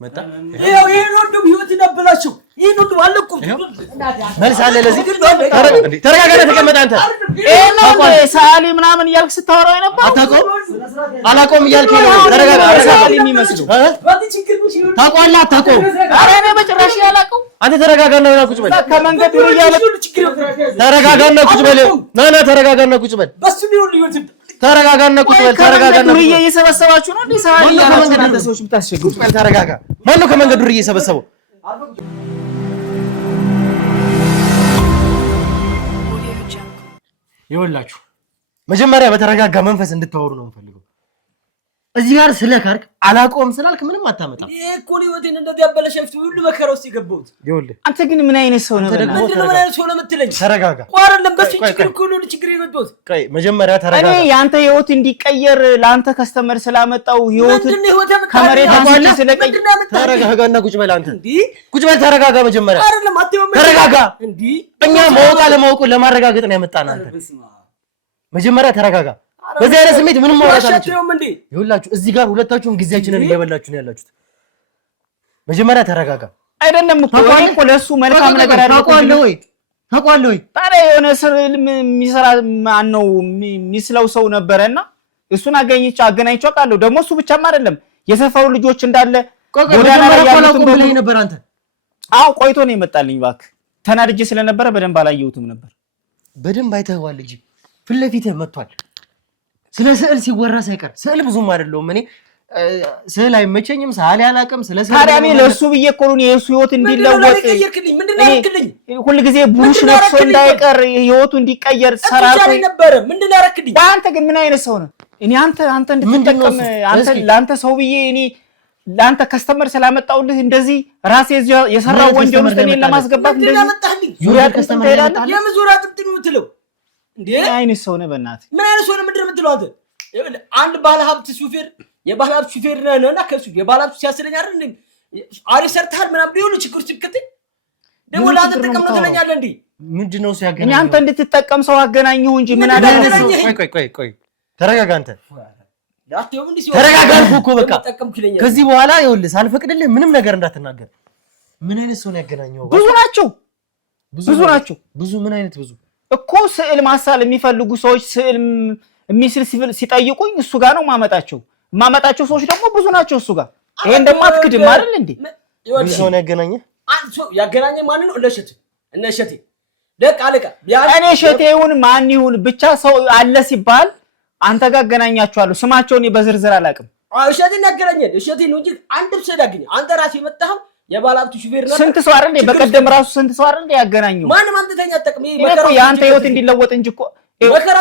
መጣ። ይሄው ይሄን ወንድም ህይወት ይነበላችሁ። ይሄን ወንድም አለቁም መልስ አለ ለዚህ። ተረጋጋ፣ ተቀመጥ አንተ። ሳሊ ምናምን እያልክ ስታወራው ነበር። አላውቀውም እያልከኝ ነው። ተረጋጋ። ሳሊ የሚመስሉ ታውቀዋለህ አታውቀውም? ኧረ እኔ በጭራሽ አላውቀውም። አንተ ተረጋጋና ቁጭ በል። ከመንገድ ዱር እያለ ተረጋጋና ቁጭ በል። ና ተረጋጋና ቁጭ በል። በሱ ቢሆን ልዩት ተረጋጋና ቁጭ በል። ተረጋጋና ዱር እየሰበሰባችሁ ነው እንዴ? ሳሊ ያላችሁ እናንተ ሰዎች የምታስቸግሩ። ተረጋጋ። ማን ነው ከመንገድ ዱር እየሰበሰበው? ይኸውላችሁ መጀመሪያ በተረጋጋ መንፈስ እንድታወሩ ነው የምፈልገው። እዚህ ጋር ስለ ካርክ አላቆም ስላልክ ምንም አታመጣም። ይሄ እኮ ህይወቴን እንደዚህ ያበለሸፍቱ ሁሉ መከራ ውስጥ የገባሁት። ይኸውልህ አንተ ግን ምን አይነት ሰው ነህ? ምንድን ነው ምን አይነት ሰው ነው የምትለኝ? ተረጋጋ። ቋረለም በሱ ችግር እኮ ነው ችግር የገባሁት። ቆይ መጀመሪያ ተረጋጋ። እኔ ያንተ ህይወት እንዲቀየር ለአንተ ከስተመር ስላመጣው ህይወት ከመሬት አንስቼ ስለቀይ ተረጋጋና ቁጭ በል። አንተ ቁጭ በል። ተረጋጋ መጀመሪያ። አይደለም አትይው። ተረጋጋ። እንዴ እኛ ማወቅ አለማወቁን ለማረጋገጥ ነው ያመጣን። አንተ መጀመሪያ ተረጋጋ። በዚህ አይነት ስሜት ምንም ማውራት አልችልም። ይኸውላችሁ እዚህ ጋር ሁለታችሁም ጊዜያችንን እየበላችሁ ነው ያላችሁት። መጀመሪያ ተረጋጋ። አይደለም እኮ እኔ እኮ ለሱ መልካም ነገር አለ። ታውቀዋለህ ወይ? ታዲያ የሆነ ስዕል የሚሰራ ማን ነው የሚስለው ሰው ነበረና እሱን አገናኝቼው አውቃለሁ። ደግሞ እሱ ብቻም አይደለም የሰፈሩ ልጆች እንዳለ ጎዳና ላይ ያሉትን ብለህ ነበር አንተ። አዎ ቆይቶ ነው የመጣልኝ። እባክህ ተናድጄ ስለነበረ በደንብ አላየሁትም ነበር። በደንብ አይተኸዋል እንጂ ፊት ለፊትህ መጥቷል። ስለ ስዕል ሲወራ ሳይቀር ስዕል ብዙም አይደለሁም እኔ። ስዕል አይመቸኝም፣ ሳሊ አላውቅም። ስለ ስዕል ታዲያ እኔ ለሱ ብዬ እኮ ነው የሱ ህይወት እንዲለወጥ ሁሉ ጊዜ ብሩሽ ነፍሶ እንዳይቀር ህይወቱ እንዲቀየር ሰራቶ ነበር። ምንድን ነው ያረክልኝ? አንተ ግን ምን አይነት ሰው ነህ? እኔ አንተ እንድትጠቀም ለአንተ ሰው ብዬ እኔ ለአንተ ከስተመር ስላመጣውልህ እንደዚህ ራሴ የሰራው ወንጀል ውስጥ እኔን ለማስገባት እንደዚህ ዙሪያ ከስተመር ይላል። የምዙሪያ ጥብጥም የምትለው እንዴ? ምን አይነት ሰው ነህ? በእናትህ ምን አይነት ሰው ነው? ምንድን ነው የምትለው አንተ? አንድ ባለሀብት ሹፌር የባለሀብት ሹፌር ነህና ከሱ የባለሀብት ሲያስለኝ አይደል እንዴ? አሪፍ ሰርተሃል ምናምን ቢሆን ችግር ሲከት ደግሞ ለአንተ ተጠቀም ነው ትለኛለህ እንዴ? ምንድነው ሲያገናኝ? እኔ አንተ እንድትጠቀም ሰው አገናኘሁ እንጂ ምን አደረገኝ? ቆይ ተረጋጋ አንተ። ያቴው እንዴ? ተረጋጋ አልኩህ እኮ በቃ። ከዚህ በኋላ ይኸውልህ ሳልፈቅድልህ ምንም ነገር እንዳትናገር። ምን አይነት ሰው ነው ያገናኘው? ብዙ ናቸው። ብዙ ምን አይነት ብዙ እኮ ስዕል ማሳል የሚፈልጉ ሰዎች ስዕል የሚስል ሲጠይቁኝ እሱ ጋር ነው ማመጣቸው ሰዎች ደግሞ ብዙ ናቸው እሱ ጋር። ይሄን ደግሞ አትክድም አይደል እንዴ? ብዙ ሰው ነው ያገናኘህ? አንድ ሰው ያገናኘህ ማን ነው? እነሸቴ ደቅ አለቃ እኔ ሸቴውን ማን ይሁን ብቻ ሰው አለ ሲባል አንተ ጋር አገናኛቸዋለሁ። ስማቸውን በዝርዝር አላውቅም። እሸቴን ያገናኘን እሸቴ ነው እንጂ አንድም ሰው ያገኘ አንተ ራስህ የመጣኸው የባለሀብቱ ሹፌር ነው። ስንት ሰው አይደል በቀደም ራሱ ስንት ሰው አይደል ያገናኘው? ማንም አንተኛ ተጠቅም መከራው ያንተ ህይወት እንዲለወጥ እንጂ እኮ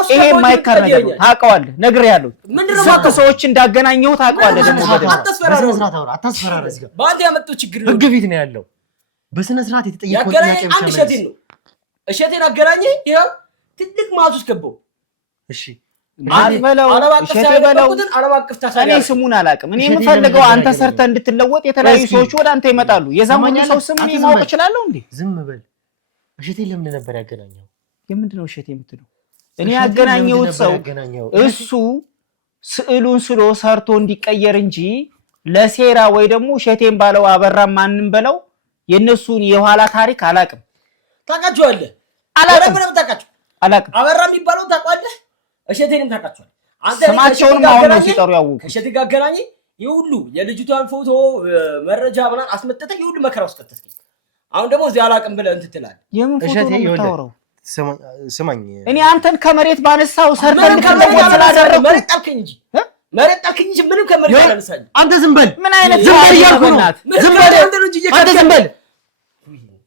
ይሄ የማይካር ነገር ነው። ታውቀዋለህ፣ ነግሬሃለሁ። ስንት ሰዎች እንዳገናኘው ታውቀዋለህ። ደግሞ በስነ ስርዓት አውራ፣ አታስፈራራ። እዚህ ጋር በአንተ ያመጣው ችግር ነው። ህግ ፊት ነው ያለው። በስነ ስርዓት የተጠየቀው ጥያቄ ብቻ አንድ እሸቴን ነው። እሸቴን አገናኘ። ይሄው ትልቅ ማውስ ገባው። እሺ አትበለው፣ እሸቴ በለው። እኔ ስሙን አላውቅም። እኔ የምፈልገው አንተ ሰርተህ እንድትለወጥ የተለያዩ ሰዎች ወደ አንተ ይመጣሉ። የዛም ሁሉ ሰው ስም እኔ ማወቅ እችላለሁ እንዴ? ዝም በል። እሸቴን ለምን ነበር ያገናኘው? የምንድን ነው እሸቴ የምትለው? እኔ ያገናኘሁት ሰው እሱ ስዕሉን ስሎ ሰርቶ እንዲቀየር እንጂ ለሴራ ወይ ደግሞ እሸቴን ባለው አበራ ማንንም በለው የነሱን የኋላ ታሪክ አላቅም። ታውቃቸዋለህ? አላቅም። አበራ የሚባለው ታውቃለህ? እሸቴንም ታውቃቸዋለህ? ስማቸውን አሁን ነው ሲጠሩ ያወቁ። ከእሸቴ ጋር አገናኘ ይሁሉ የልጅቷን ፎቶ መረጃ ምናምን አስመጥተህ ይሁሉ መከራ ውስጥ ከተትከኝ። አሁን ደግሞ እዚህ አላቅም ብለህ እንትን ትላለህ። የምን ፎቶ ነው የምታወራው? ስማኝ እኔ አንተን ከመሬት ባነሳው ሰርተን ስላደረኩ መሬት ጣልከኝ እንጂ ምንም ከመሬት አላነሳኝ። አንተ ዝም በል። ምን አይነት ዝም በል እያልኩ ነው። ዝም በል አንተ ዝም በል።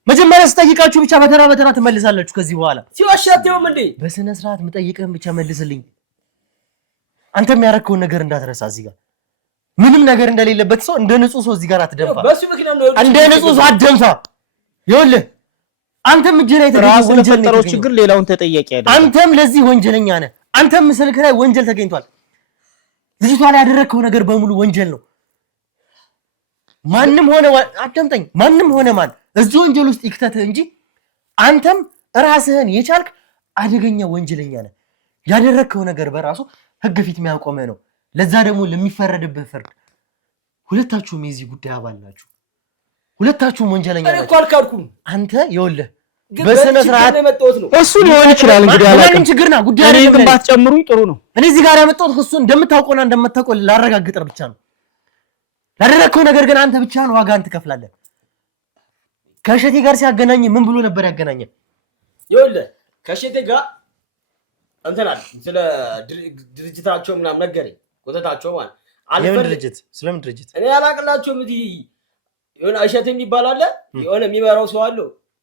መጀመሪያ ስጠይቃችሁ ብቻ በተራ በተራ ትመልሳላችሁ። ከዚህ በኋላ ሲዋሻቴውም እንዴ በስነ ስርዓት የምጠይቅህን ብቻ መልስልኝ። አንተ የሚያረከውን ነገር እንዳትረሳ። እዚህ ጋር ምንም ነገር እንደሌለበት ሰው እንደ ንጹህ ሰው እዚህ ጋር አትደንፋ። በሱ ምክንያት ነው እንደ ንጹህ ሰው አትደንፋ። ይኸውልህ አንተም እጅ ላይ ተፈጠረው ችግር ሌላውን ተጠያቂ አይደለም። አንተም ለዚህ ወንጀለኛ ነህ። አንተም ስልክ ላይ ወንጀል ተገኝቷል። ልጅቷ ላይ ያደረግከው ነገር በሙሉ ወንጀል ነው። ማንም ሆነ አዳምጠኝ፣ ማንም ሆነ ማን እዚህ ወንጀል ውስጥ ይክተትህ እንጂ አንተም ራስህን የቻልክ አደገኛ ወንጀለኛ ነህ። ያደረግከው ነገር በራሱ ህግ ፊት የሚያቆመህ ነው። ለዛ ደግሞ ለሚፈረድብህ ፍርድ ሁለታችሁም የዚህ ጉዳይ አባል ናችሁ። ሁለታችሁም ወንጀለኛ ናችሁ። እኮ አልካድኩም። አንተ ይኸውልህ በስነ ስርዓት እሱ ሊሆን ይችላል እንግዲህ አላውቅም። ችግርና ጉዳይ እኔ ግን ባትጨምሩኝ ጥሩ ነው። እኔ እዚህ ጋር ያመጣሁት እሱ እንደምታውቀውና እንደማታውቀው ላረጋግጥ ብቻ ነው። ላደረግከው ነገር ግን አንተ ብቻ ነው ዋጋን ትከፍላለህ። ከእሸቴ ጋር ሲያገናኝ ምን ብሎ ነበር ያገናኘ? ይኸውልህ ከእሸቴ ጋር እንትን አለ ስለ ድርጅታቸው ምናምን ነገረኝ። ወተታቸው ማለት የምን ድርጅት? ስለምን ድርጅት እኔ አላቅላቸውም። እዚህ የሆነ እሸቴ የሚባል አለ፣ የሆነ የሚመራው ሰው አለ፣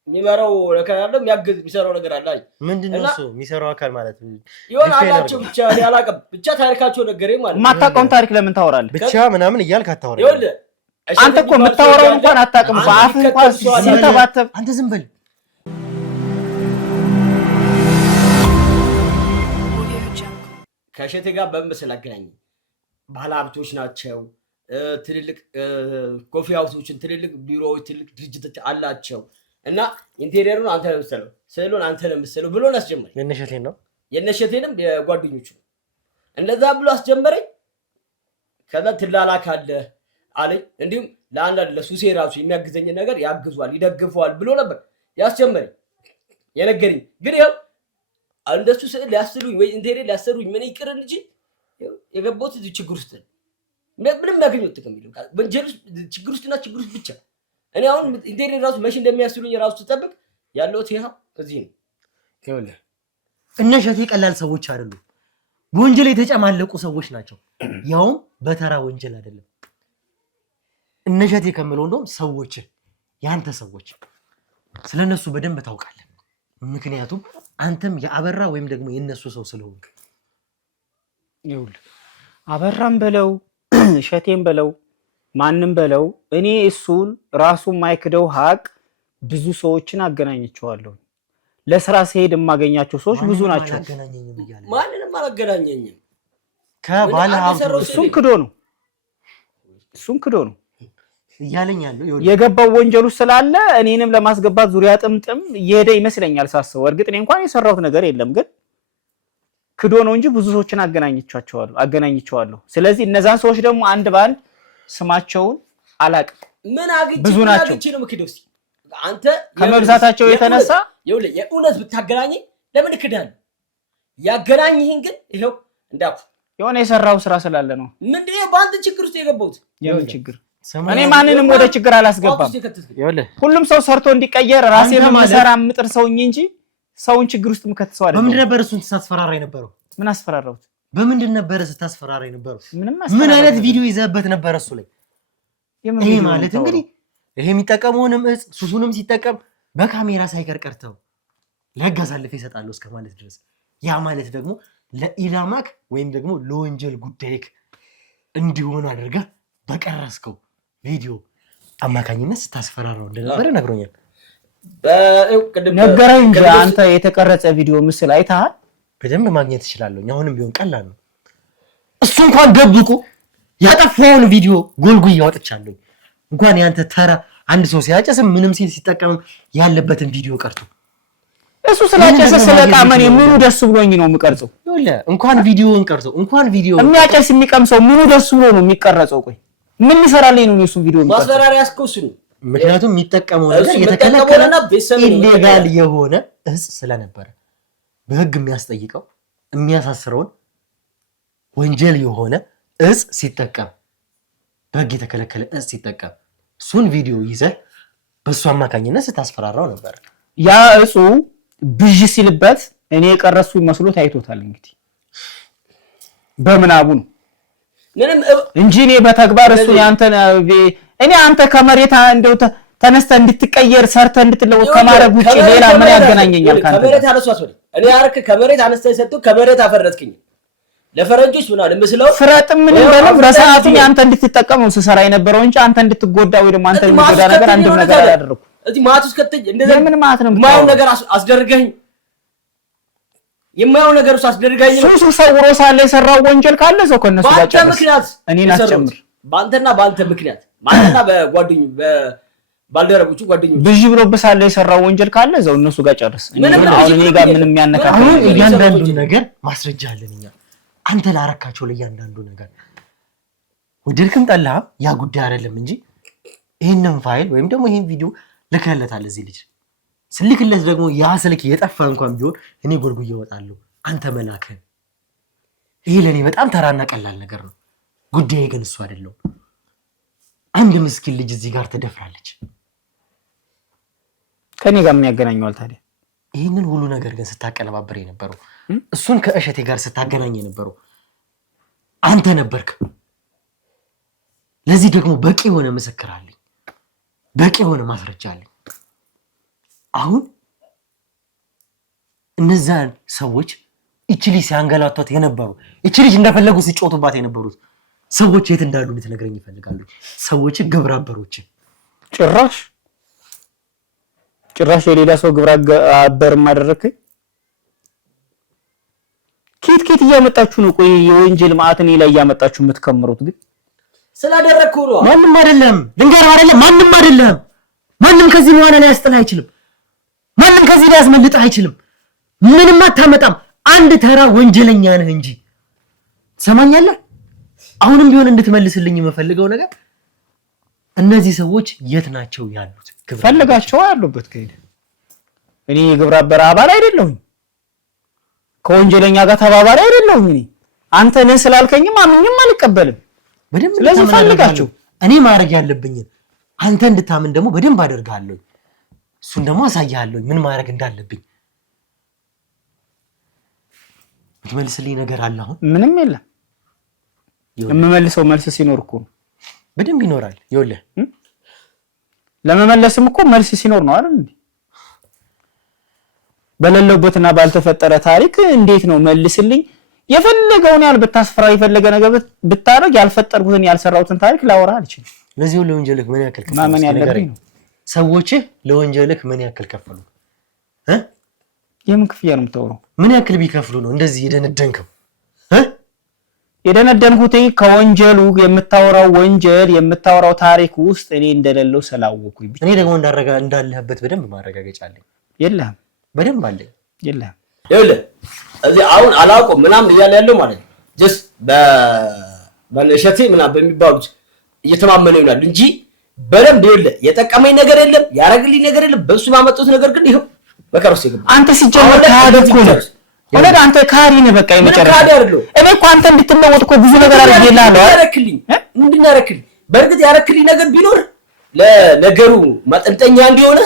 የሚመራው ነገር አለ፣ የሚያግዝ የሚሰራው ነገር አለ። ምንድነው እሱ የሚሰራው አካል ማለት ነው? የሆነ አላቸው ብቻ እኔ አላቅም። ብቻ ታሪካቸው ነገረኝ ማለት ነው። የማታውቀውን ታሪክ ለምን ታወራለህ? ብቻ ምናምን እያልክ አታወራም። ይኸውልህ አንተ እኮ የምታወራው እንኳን አታውቅም። በአፍህ እንኳን ሲተባተብ አንተ ዝም በል። ከእሸቴ ጋር በምን መሰለህ አገናኘኝ? ባለሀብቶች ናቸው። ትልልቅ ኮፊ ሃውሶችን፣ ትልልቅ ቢሮዎች፣ ትልልቅ ድርጅቶች አላቸው እና ኢንቴሪየሩን አንተ ነው የምትሰለው፣ ስዕሉን አንተ ነው የምትሰለው ብሎ አስጀመረኝ። የእነሸቴን ነው የእነሸቴንም የጓደኞቹ እንደዛ ብሎ አስጀመረኝ። ከዛ ትላላካለህ አለኝ። እንዲሁም ለአንዳንድ ለሱሴ ራሱ የሚያግዘኝ ነገር ያግዟል፣ ይደግፈዋል ብሎ ነበር ያስጀመረኝ የነገረኝ። ግን ያው እንደሱ ስዕል ሊያስሉኝ ወይ ኢንቴሪየር ሊያሰሩኝ ምን ይቅር እንጂ የገባሁት እዚህ ችግር ውስጥ ነው። ምንም ያገኘሁት ጥቅም የለም። ወንጀል ውስጥ ችግር ውስጥና ችግር ውስጥ ብቻ። እኔ አሁን ኢንቴሪየር ራሱ መቼ እንደሚያስሉኝ ራሱ ስጠብቅ ያለሁት ይሄ እዚህ ነው። ይኸውልህ እነሸቴ ቀላል ሰዎች አይደሉም። በወንጀል የተጨማለቁ ሰዎች ናቸው። ያውም በተራ ወንጀል አይደለም። እነሸቴ ከምለው እንደውም ሰዎች ያንተ ሰዎች ስለነሱ በደንብ ታውቃለህ። ምክንያቱም አንተም የአበራ ወይም ደግሞ የነሱ ሰው ስለሆንክ። ይኸውልህ አበራም በለው እሸቴም በለው ማንም በለው እኔ እሱን ራሱን ማይክደው ሀቅ ብዙ ሰዎችን አገናኝቸዋለሁ። ለስራ ሲሄድ የማገኛቸው ሰዎች ብዙ ናቸው። ማንንም አላገናኘኝም። ከባለ ሀብቱ እሱን ክዶ ነው እያለኝ ያለው የገባው ወንጀሉ ስላለ እኔንም ለማስገባት ዙሪያ ጥምጥም እየሄደ ይመስለኛል ሳስበው። እርግጥ እኔ እንኳን የሰራሁት ነገር የለም፣ ግን ክዶ ነው እንጂ ብዙ ሰዎችን አገናኝቸዋለሁ። ስለዚህ እነዛን ሰዎች ደግሞ አንድ ባንድ ስማቸውን አላቅም። ምን አግኝቼ ብዙ ናቸው ነው ምክደው? አንተ ከመብዛታቸው የተነሳ ይኸውልህ የእውነት ብታገናኝ ለምን እክዳለሁ? ያገናኝህን ግን ይኸው እንዳኩ የሆነ የሰራው ስራ ስላለ ነው። ምንድነው በአንተ ችግር ውስጥ የገባሁት? የምን ችግር? እኔ ማንንም ወደ ችግር አላስገባም። ሁሉም ሰው ሰርቶ እንዲቀየር ራሴን መሰራ ምጥር ሰውኝ እንጂ ሰውን ችግር ውስጥ ምከተሰው አይደለም። በምንድን ነበር እሱን ስታስፈራራ የነበረው? ምን አስፈራራሁት? በምንድን ነበር ስታስፈራራ የነበረው? ምን አይነት ቪዲዮ ይዘህበት ነበር እሱ ላይ? ይሄ ማለት እንግዲህ ይሄ የሚጠቀመውንም እጽ ሱሱንም ሲጠቀም በካሜራ ሳይቀር ቀርተው ለህግ አሳልፌ እሰጣለሁ እስከ ማለት ድረስ። ያ ማለት ደግሞ ለኢላማክ ወይም ደግሞ ለወንጀል ጉዳይክ እንዲሆን አድርጋ በቀረስከው ቪዲዮ አማካኝነት ስታስፈራራው እንደነበረ ነግሮኛል። ነገረኝ እንጂ አንተ የተቀረጸ ቪዲዮ ምስል አይተሃል? በደንብ ማግኘት እችላለሁ። አሁንም ቢሆን ቀላል ነው። እሱ እንኳን ደብቆ ያጠፋውን ቪዲዮ ጎልጉዬ ያወጥቻለሁ። እንኳን ያንተ ተራ አንድ ሰው ሲያጨስም ምንም ሲል ሲጠቀምም ያለበትን ቪዲዮ ቀርቶ እሱ ስላጨሰ ስለቃመን ምኑ ደስ ብሎኝ ነው የምቀርጸው? ይኸውልህ እንኳን ቪዲዮውን ቀርጸው እንኳን ቪዲዮ የሚያጨስ የሚቀምሰው ምኑ ደስ ብሎ ነው የሚቀረጸው? ቆይ ምን ይሰራልኝ ነው እሱን ቪዲዮ የሚቀርጸው? ማስፈራሪያ ያስከውስ ነው። ምክንያቱም የሚጠቀመው ነገር የተከለከለና ኢሌጋል የሆነ እጽ ስለነበረ በህግ የሚያስጠይቀው የሚያሳስረውን ወንጀል የሆነ እጽ ሲጠቀም በህግ የተከለከለ እጽ ሲጠቀም እሱን ቪዲዮ ይዘህ በእሱ አማካኝነት ስታስፈራራው ነበር። ያ እጹ ብዥ ሲልበት እኔ የቀረሱ መስሎት አይቶታል። እንግዲህ በምናቡ ነው ምንም እንጂ እኔ በተግባር እሱ ያንተን እኔ አንተ ከመሬት እንደው ተነስተ እንድትቀየር ሰርተ እንድትለወጥ ከማረግ ውጪ ሌላ ምን ያገናኘኛል? ካንተ ከመሬት አነሳስ ወደ እኔ አርክ ከመሬት አነስተህ ሰጥቶ ከመሬት አፈረጥክኝ። ለፈረንጆች ምን አለ መስለው ፍረጥ ምን እንደለም በሰዓቱ ያንተ እንድትጠቀም ነው ስሰራ የነበረው እንጂ አንተ እንድትጎዳ ወይ ደግሞ አንተ እንድትጎዳ ነገር አንድም ነገር አላደረኩ። እዚህ ማቱስ ከተኝ እንደዛ ምን ማለት ነው? ማው ነገር አስደርገኝ የማየው ነገር አስደርገኝ ነው። ሱሱ ሰውሮ ሳለ የሰራው ወንጀል ካለ ሰው ከነሱ ጋር ጨርስ። ምክንያት እኔን አስጨምር ባንተና ባንተ ምክንያት ማንተና በጓደኙ ባልደረቦቹ ጓደኞች ብዥ ብሎብህ ሳለ የሰራው ወንጀል ካለ ዘው እነሱ ጋር ጨርስ። አሁን እኔ ጋር ምንም ያነካካ እያንዳንዱ ነገር ማስረጃ አለን እኛ አንተ ላረካቸው ለእያንዳንዱ ነገር ወደድክም ጠላህ ያ ጉዳይ አይደለም እንጂ ይሄንን ፋይል ወይም ደግሞ ይሄን ቪዲዮ ልከለታል እዚህ ልጅ ስልክለት ደግሞ ያ ስልክ የጠፋ እንኳን ቢሆን እኔ ጎልጉዬ እወጣለሁ አንተ መላከን ይሄ ለኔ በጣም ተራና ቀላል ነገር ነው። ጉዳዬ ግን እሱ አይደለም። አንድ ምስኪን ልጅ እዚህ ጋር ተደፍራለች። ከኔ ጋር ምን ያገናኘዋል ታዲያ? ይሄንን ሁሉ ነገር ግን ስታቀለባበር የነበረው እሱን ከእሸቴ ጋር ስታገናኝ የነበረው አንተ ነበርክ። ለዚህ ደግሞ በቂ የሆነ ምስክር አለኝ፣ በቂ የሆነ ማስረጃ አለኝ። አሁን እነዛን ሰዎች እቺ ልጅ ሲያንገላቷት የነበሩ እቺ ልጅ እንደፈለጉ ሲጮቱባት የነበሩት ሰዎች የት እንዳሉ ልትነግረኝ ይፈልጋሉ። ሰዎች ግብረ አበሮች ጭራሽ የሌላ ሰው ግብረ አበር ማደረከኝ። ኬት እያመጣችሁ ነው? ቆይ የወንጀል ማዕተኔ ላይ እያመጣችሁ የምትከምሩት ግን ስላደረኩ ነው። ማንም አይደለም ድንጋር አይደለም ማንም አይደለም። ማንም ከዚህ በኋላ ላይ ያስጥልህ አይችልም። ማንም ከዚህ ላይ ያስመልጥህ አይችልም። ምንም አታመጣም። አንድ ተራ ወንጀለኛ ነህ እንጂ ትሰማኛለህ? አሁንም ቢሆን እንድትመልስልኝ የምፈልገው ነገር እነዚህ ሰዎች የት ናቸው ያሉት? ፈልጋቸው ያሉበት ከሄደ እኔ የግብረ አበር አባል አይደለሁኝ፣ ከወንጀለኛ ጋር ተባባሪ አይደለሁኝ። እኔ አንተ ነህ ስላልከኝም አምኜም አልቀበልም። ስለዚህ ፈልጋቸው። እኔ ማድረግ ያለብኝ አንተ እንድታምን ደግሞ በደንብ አደርጋለሁ። እሱን ደግሞ አሳያለሁ ምን ማድረግ እንዳለብኝ። የምትመልስልኝ ነገር አለ? አሁን ምንም የለም። የምመልሰው መልስ ሲኖር እኮ በደንብ ይኖራል። ይኸውልህ ለመመለስም እኮ መልስ ሲኖር ነው አይደል? በሌለውበትና ባልተፈጠረ ታሪክ እንዴት ነው መልስልኝ? የፈለገውን ያህል ብታስፈራ የፈለገ ነገር ብታረግ ያልፈጠርኩትን ያልሰራሁትን ታሪክ ላወራ አልችልም። ለዚህ ለወንጀልክ ምን ያክል ከፈሉ? ማመን ያለብኝ ነው። ሰዎች ለወንጀልክ ምን ያክል ከፈሉ? የምን ክፍያ ነው የምታወራው? ምን ያክል ቢከፍሉ ነው እንደዚህ የደነደንከው? የደነደንኩት ከወንጀሉ የምታወራው ወንጀል የምታወራው ታሪክ ውስጥ እኔ እንደሌለው ስላወኩኝ ብቻ። እኔ ደግሞ እንዳለህበት በደንብ ማረጋገጫ አለኝ። የለህም? በደንብ አለኝ። የለህም? ይኸውልህ እዚህ አሁን አላውቀውም ምናምን እያለ ያለው ማለት ነው ጀስት በእሸቴ ምናምን በሚባሉት እየተማመነ ይሆናል እንጂ በደንብ ይኸውልህ የጠቀመኝ ነገር የለም፣ ያረግልኝ ነገር የለም። በሱ ባመጡት ነገር ግን ይኸው በቀርስ ይገባ። አንተ ሲጀመር ካደኩ ነው ወለድ አንተ ካሪ ነህ። በቃ የመጨረሻ እኔ እኮ አንተ እንድትለወጥ እኮ ብዙ ነገር አድርጌልሃለሁ። ያረክልኝ ምንድን ነው ያረክልኝ? በእርግጥ ያረክልኝ ነገር ቢኖር ለነገሩ ማጠንጠኛ እንዲሆነ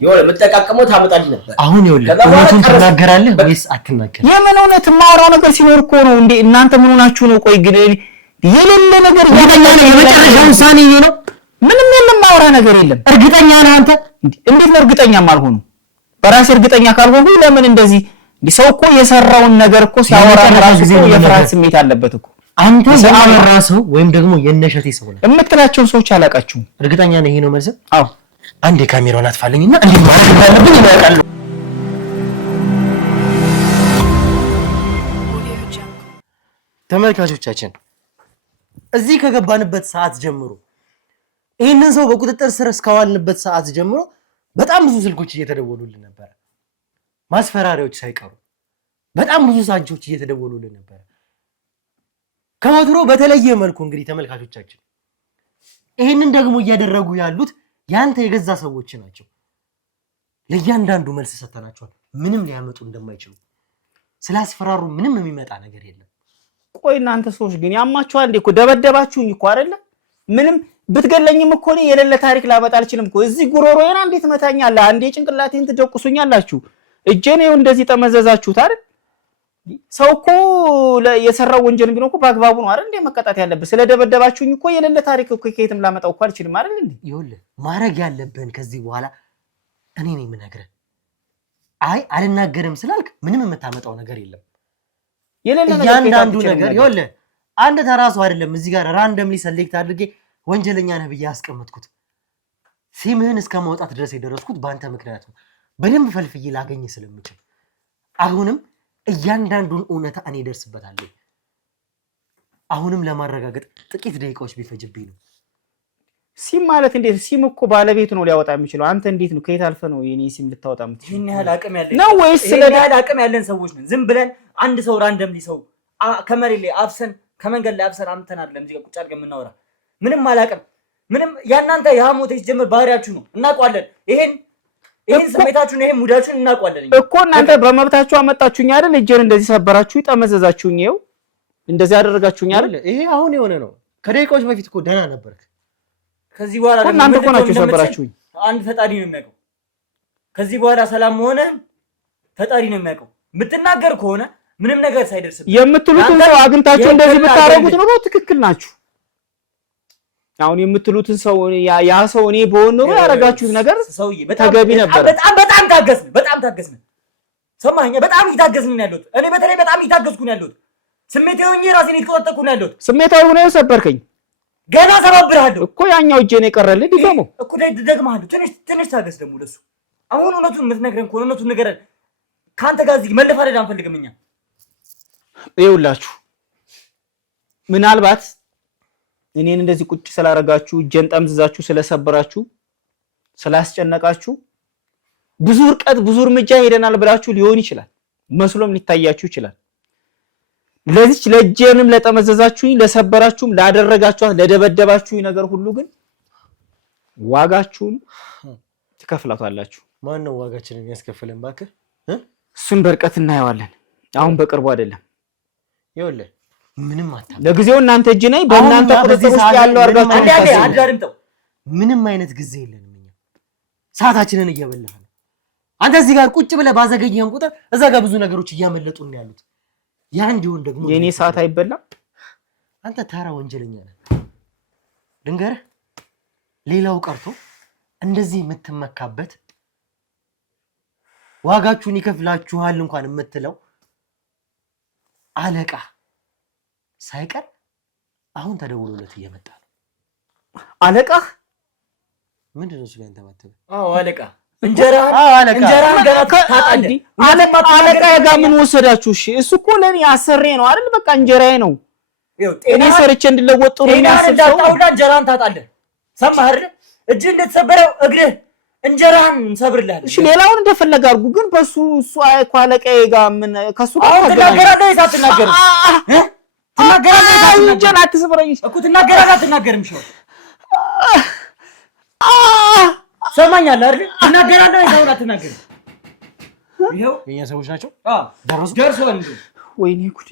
የሆነ የምጠቃቀመው ታመጣልኝ ነበር። አሁን ይኸውልህ እውነቱን ትናገራለህ ወይስ አትናገርም? የምን እውነት የማወራው ነገር ሲኖር እኮ ነው እንዴ። እናንተ ምን ሆናችሁ ነው? ቆይ ግን የሌለ ነገር እርግጠኛ ነህ? የመጨረሻ ውሳኔ ይሄ ነው? ምንም የለም፣ ማወራ ነገር የለም። እርግጠኛ ነህ አንተ? እንዴት ነው እርግጠኛም አልሆኑ? በራሴ እርግጠኛ ካልሆንኩ ለምን እንደዚህ ሰው እኮ የሰራውን ነገር እኮ ሲያወራ ራሱ የፍርሃት ስሜት አለበት እኮ። አንተ ያወራ ሰው ወይም ደግሞ የነሸቴ ሰው ነው የምትላቸውን ሰዎች አላቃችሁም። እርግጠኛ ነህ? ይሄ ነው መልስ? አዎ። አንዴ ካሜራውን አጥፋልኝና እንዴ ማለት እንዳለብኝ ያውቃሉ። ተመልካቾቻችን እዚህ ከገባንበት ሰዓት ጀምሮ ይሄንን ሰው በቁጥጥር ስር እስካዋልንበት ሰዓት ጀምሮ በጣም ብዙ ስልኮች እየተደወሉልን ነበር። ማስፈራሪያዎች ሳይቀሩ በጣም ብዙ ሳንቾች እየተደወሉልን ነበር። ከወትሮ በተለየ መልኩ እንግዲህ ተመልካቾቻችን ይህንን ደግሞ እያደረጉ ያሉት ያንተ የገዛ ሰዎች ናቸው። ለእያንዳንዱ መልስ ሰተናቸዋል። ምንም ሊያመጡ እንደማይችሉ ስላስፈራሩ ምንም የሚመጣ ነገር የለም። ቆይ እናንተ ሰዎች ግን ያማችኋል እንዴ? እኮ ደበደባችሁኝ እኮ አይደለ? ምንም ብትገለኝም እኮ ነው የሌለ ታሪክ ላመጣ አልችልም እኮ። እዚህ ጉሮሮዬን አንዴ ትመታኛለህ፣ አንዴ ጭንቅላቴን ትደቁሱኛላችሁ። እጄን ይኸው እንደዚህ ጠመዘዛችሁት አይደል? ሰው እኮ የሰራው ወንጀል ቢኖር እኮ በአግባቡ ነው አይደል እንዴ መቀጣት ያለበት። ስለደበደባችሁኝ እኮ የሌለ ታሪክ እኮ ከየትም ላመጣው እኮ አልችልም አይደል እንዴ? ይኸውልህ ማድረግ ያለብህን ከዚህ በኋላ እኔ ነኝ የምነግርህ። አይ አልናገርም ስላልክ ምንም የምታመጣው ነገር የለም። እያንዳንዱ ነገር ይኸውልህ አንድ ተራሱ አይደለም እዚህ ጋር ራንደምሊ ሰሌክት አድርጌ ወንጀለኛ ነህ ብዬ ያስቀመጥኩት ሲምህን እስከ ማውጣት ድረስ የደረስኩት በአንተ ምክንያት ነው። በደንብ ፈልፍዬ ላገኝ ስለምችል አሁንም እያንዳንዱን እውነታ እኔ ደርስበታለሁ። አሁንም ለማረጋገጥ ጥቂት ደቂቃዎች ቢፈጅብኝ ነው። ሲም ማለት እንዴት? ሲም እኮ ባለቤቱ ነው ሊያወጣ የሚችለው። አንተ እንዴት ነው ከየት አልፈህ ነው የኔ ሲም ልታወጣ የምትችለው? ይሄን ያህል አቅም ያለን ነው ወይስ ይሄን ያህል አቅም ያለን ሰዎች ነን? ዝም ብለን አንድ ሰው ራንደምሊ ሰው ከመሬት ላይ አፍሰን ከመንገድ ላይ አፍሰን አምተን አይደለም እዚህ ጋር ቁጭ አድርገን የምናወራ። ምንም አላቅም። ምንም ያናንተ የሐሞት ጀምር ባህሪያችሁ ነው እናውቀዋለን። ይሄን ስሜታችሁን ይሄን ሙዳችሁን እናውቀዋለን እኮ። እናንተ በመብታችሁ አመጣችሁኝ አይደል? እጄን እንደዚህ ሰበራችሁ፣ ጠመዘዛችሁኝ፣ ይኸው እንደዚህ ያደረጋችሁኝ አይደል? ይሄ አሁን የሆነ ነው። ከደቂቃዎች በፊት እኮ ደህና ነበርክ። ከዚህ በኋላ ደግሞ እናንተ እኮ ናችሁ ሰበራችሁኝ። አንድ ፈጣሪ ነው የሚያውቀው። ከዚህ በኋላ ሰላም መሆንህን ፈጣሪ ነው የሚያውቀው። የምትናገር ከሆነ ምንም ነገር ሳይደርስብህ የምትሉትን ሰው አግኝታችሁ እንደዚህ ብታረጉት ነው ትክክል ናችሁ። አሁን የምትሉትን ሰው ያ ሰው እኔ በሆነ ነው ያረጋችሁት ነገር ተገቢ ነበር። በጣም ታገስን። ሰማኸኝ? በጣም እየታገስን ነው ያለሁት። እኔ በተለይ በጣም እየታገስኩ ነው ያለሁት። ስሜታዊ ሆኜ ራሴን እየተቆጣጠርኩ ነው ያለሁት። ስሜታዊ ሆነ ሰበርከኝ። ገና ሰባብርሃለሁ እኮ ያኛው እጄ ነው የቀረልህ። ድገመው እኮ ደግመሃለሁ። ትንሽ ታገስ። ደግሞ ለሱ አሁን እውነቱን የምትነግረን ከሆነ እውነቱን ንገረን። ከአንተ ጋር እዚህ መለፋደድ አንፈልግም እኛ። ይኸውላችሁ ምናልባት እኔን እንደዚህ ቁጭ ስላረጋችሁ እጄን ጠምዝዛችሁ ስለሰበራችሁ ስላስጨነቃችሁ ብዙ ርቀት ብዙ እርምጃ ሄደናል ብላችሁ ሊሆን ይችላል፣ መስሎም ሊታያችሁ ይችላል። ለዚች ለእጄንም ለጠመዘዛችሁኝ ለሰበራችሁም ላደረጋችኋት ለደበደባችሁኝ ነገር ሁሉ ግን ዋጋችሁን ትከፍላታላችሁ። ማን ነው ዋጋችንን ያስከፍለን? እባክህ እሱን በርቀት እናየዋለን። አሁን በቅርቡ አይደለም። ይኸውልህ ምንም አታውቅም። ለጊዜው እናንተ እጅ ነኝ በእናንተ ቁጥጥር ውስጥ ያለው አድርጋችሁ ምንም አይነት ጊዜ የለንም እኛ ሰዓታችንን እየበላህ ነው። አንተ እዚህ ጋር ቁጭ ብለህ ባዘገየህን ቁጥር እዛ ጋር ብዙ ነገሮች እያመለጡን ያሉት። ያ እንዲሆን ደግሞ የኔ ሰዓት አይበላም። አንተ ተራ ወንጀለኛ ነህ። ድንገርህ ሌላው ቀርቶ እንደዚህ የምትመካበት ዋጋችሁን ይከፍላችኋል እንኳን የምትለው አለቃ ሳይቀር አሁን ተደውሎለት እየመጣ ነው። አለቃ ምንድነው እሱ ጋር ተባተበ? አዎ አለቃ እንጀራህን ገና ታጣለህ። አለቃ ጋር ምን ወሰዳችሁ? እሺ እሱ እኮ ለኔ አሰሬ ነው አይደል? በቃ እንጀራዬ ነው። እኔ ሰርቼ እንድለወጥ ነው የሚያስብ ሰው ታውላ እንጀራህን ታጣለህ። ሰማህ አይደል? እጅ እንደተሰበረው እግርህ እንጀራህን እንሰብርልሃለን። እሺ ሌላውን እንደፈለገ አድርጉ፣ ግን በሱ እሱ አለቃዬ ጋር ምን ከሱ ጋር ትናገራለህ? ሳትናገር ትናገራለህ? እንጀራ አትሰብረኝ እኮ ትናገራለህ? አትናገርም? ሸው ሰማኛለህ አይደል? ትናገራለህ? ይዘውና አትናገርም? ይሄው የኛ ሰዎች ናቸው። ደርሰዋል። ወይኔ ጉዴ!